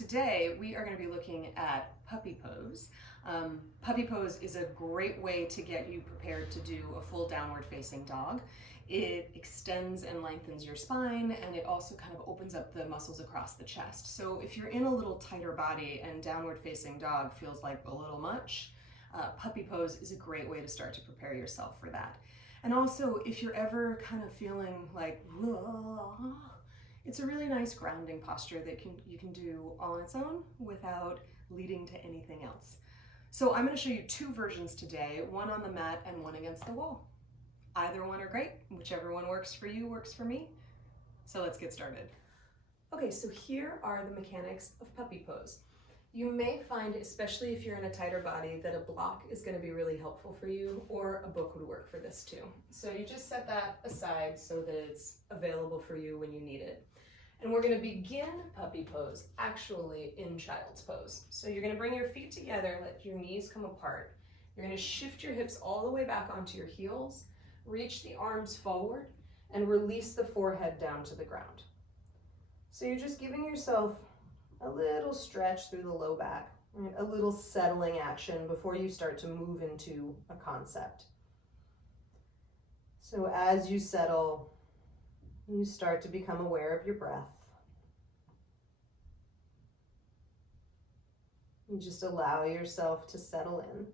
today we are going to be looking at puppy pose. Puppy pose is a great way to get you prepared to do a full downward facing dog. It extends and lengthens your spine, and it also kind of opens up the muscles across the chest. So if you're in a little tighter body and downward facing dog feels like a little much, puppy pose is a great way to start to prepare yourself for that. And also, if you're ever kind of feeling like, it's a really nice grounding posture that you can do all on its own without leading to anything else. So I'm going to show you two versions today, one on the mat and one against the wall. Either one are great. Whichever one works for you works for me. So let's get started. Okay, so here are the mechanics of puppy pose. You may find, especially if you're in a tighter body, that a block is going to be really helpful for you, or a book would work for this too. So you just set that aside so that it's available for you when you need it. And we're going to begin puppy pose actually in child's pose. So you're going to bring your feet together, let your knees come apart. You're going to shift your hips all the way back onto your heels, reach the arms forward, and release the forehead down to the ground. So you're just giving yourself a little stretch through the low back, a little settling action before you start to move into a concept. So as you settle, you start to become aware of your breath. You just allow yourself to settle in.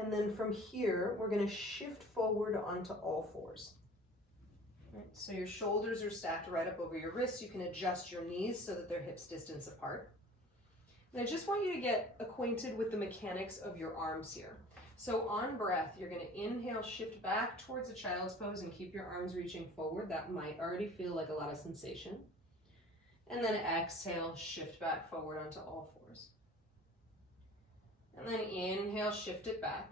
And then from here, we're going to shift forward onto all fours. Right, so your shoulders are stacked right up over your wrists. You can adjust your knees so that they're hips distance apart. And I just want you to get acquainted with the mechanics of your arms here. So on breath, you're going to inhale, shift back towards a child's pose and keep your arms reaching forward. That might already feel like a lot of sensation. And then exhale, shift back forward onto all fours. And then inhale, shift it back.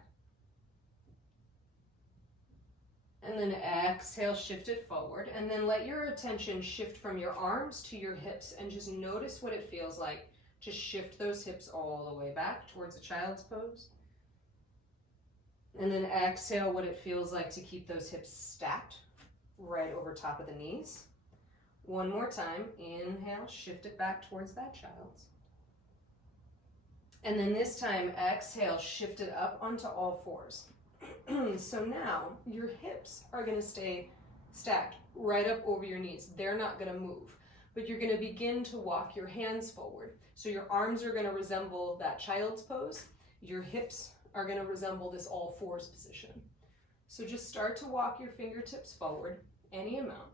And then exhale, shift it forward. And then let your attention shift from your arms to your hips and just notice what it feels like to shift those hips all the way back towards a child's pose. And then exhale what it feels like to keep those hips stacked right over top of the knees. One more time, inhale, shift it back towards that child's. And then this time, exhale, shift it up onto all fours. So now your hips are going to stay stacked right up over your knees. They're not going to move, but you're going to begin to walk your hands forward. So your arms are going to resemble that child's pose. Your hips are going to resemble this all fours position. So just start to walk your fingertips forward, any amount.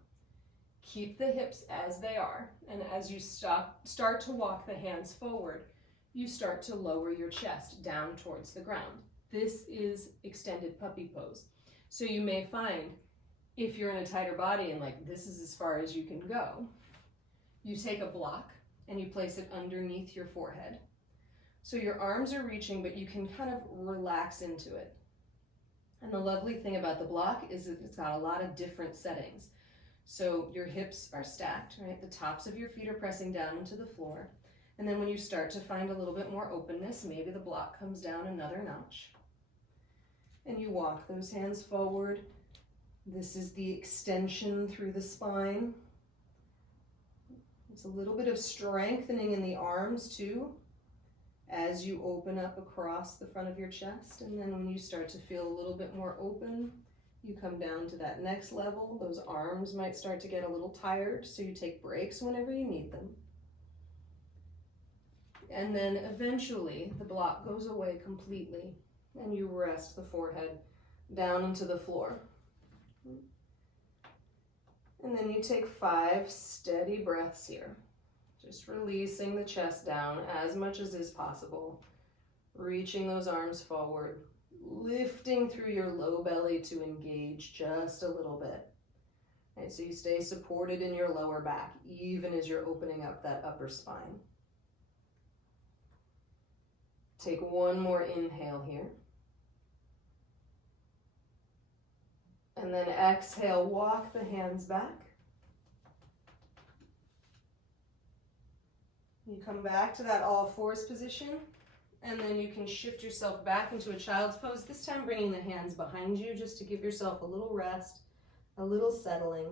Keep the hips as they are, and as you start to walk the hands forward, you start to lower your chest down towards the ground. This is extended puppy pose. So you may find, if you're in a tighter body and like this is as far as you can go, you take a block and you place it underneath your forehead. So your arms are reaching, but you can kind of relax into it. And the lovely thing about the block is that it's got a lot of different settings. So your hips are stacked, right? The tops of your feet are pressing down into the floor. And then when you start to find a little bit more openness, maybe the block comes down another notch. And you walk those hands forward. This is the extension through the spine. It's a little bit of strengthening in the arms too, as you open up across the front of your chest. And then when you start to feel a little bit more open, you come down to that next level. Those arms might start to get a little tired, so you take breaks whenever you need them. And then eventually the block goes away completely and you rest the forehead down into the floor. And then you take 5 steady breaths here, just releasing the chest down as much as is possible, reaching those arms forward, lifting through your low belly to engage just a little bit. Right, so you stay supported in your lower back, even as you're opening up that upper spine. Take one more inhale here. And then exhale, walk the hands back. You come back to that all fours position, and then you can shift yourself back into a child's pose, this time bringing the hands behind you just to give yourself a little rest, a little settling.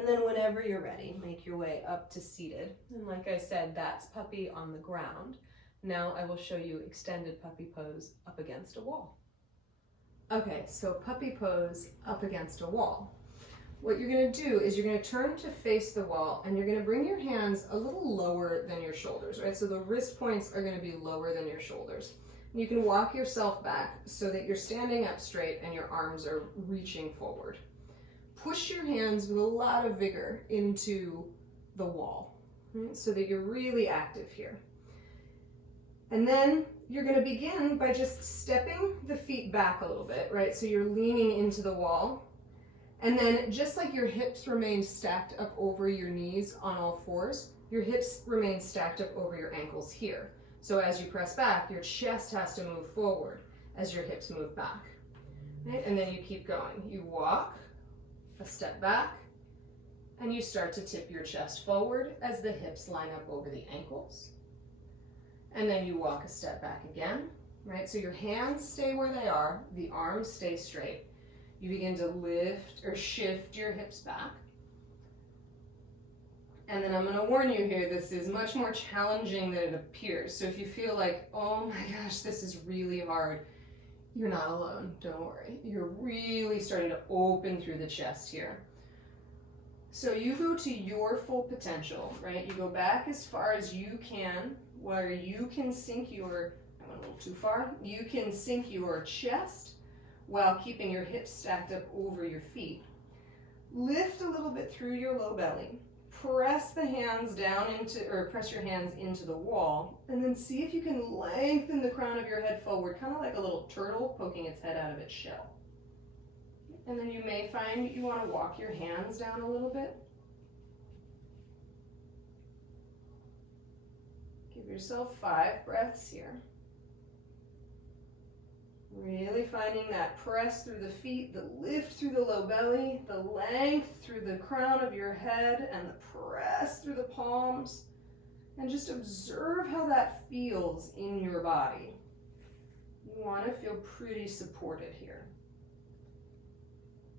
And then whenever you're ready, make your way up to seated. And like I said, that's puppy on the ground. Now I will show you extended puppy pose up against a wall. Okay, so puppy pose up against a wall. What you're going to do is you're going to turn to face the wall, and you're going to bring your hands a little lower than your shoulders, right? So the wrist points are going to be lower than your shoulders. And you can walk yourself back so that you're standing up straight and your arms are reaching forward. Push your hands with a lot of vigor into the wall, right? So that you're really active here. And then you're going to begin by just stepping the feet back a little bit, right? So you're leaning into the wall. And then just like your hips remain stacked up over your knees on all fours, your hips remain stacked up over your ankles here. So as you press back, your chest has to move forward as your hips move back. Right? And then you keep going. You walk a step back, and you start to tip your chest forward as the hips line up over the ankles. And then you walk a step back again, right? So your hands stay where they are, the arms stay straight. You begin to lift or shift your hips back. And then I'm going to warn you here, this is much more challenging than it appears. So if you feel like, oh my gosh, this is really hard, you're not alone, don't worry. You're really starting to open through the chest here. So you go to your full potential, right? You go back as far as you can, where you can sink your, I went a little too far, you can sink your chest while keeping your hips stacked up over your feet. Lift a little bit through your low belly. Press the hands down into, or press your hands into the wall, and then see if you can lengthen the crown of your head forward, kind of like a little turtle poking its head out of its shell. And then you may find you want to walk your hands down a little bit. Give yourself 5 breaths here. Really finding that press through the feet, the lift through the low belly, the length through the crown of your head, and the press through the palms. And just observe how that feels in your body. You want to feel pretty supported here.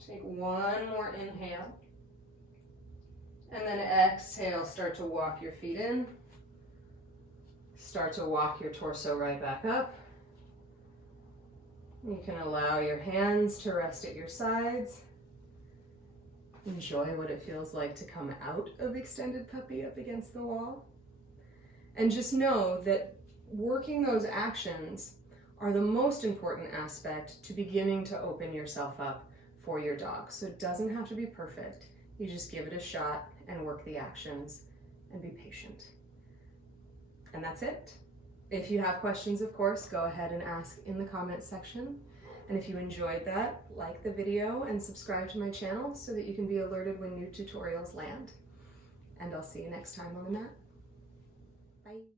Take one more inhale. And then exhale, start to walk your feet in. Start to walk your torso right back up. You can allow your hands to rest at your sides. Enjoy what it feels like to come out of extended puppy up against the wall. And just know that working those actions are the most important aspect to beginning to open yourself up for your dog. So it doesn't have to be perfect. You just give it a shot and work the actions and be patient. And that's it. If you have questions, of course, go ahead and ask in the comments section. And if you enjoyed that, like the video and subscribe to my channel so that you can be alerted when new tutorials land. And I'll see you next time on the mat. Bye.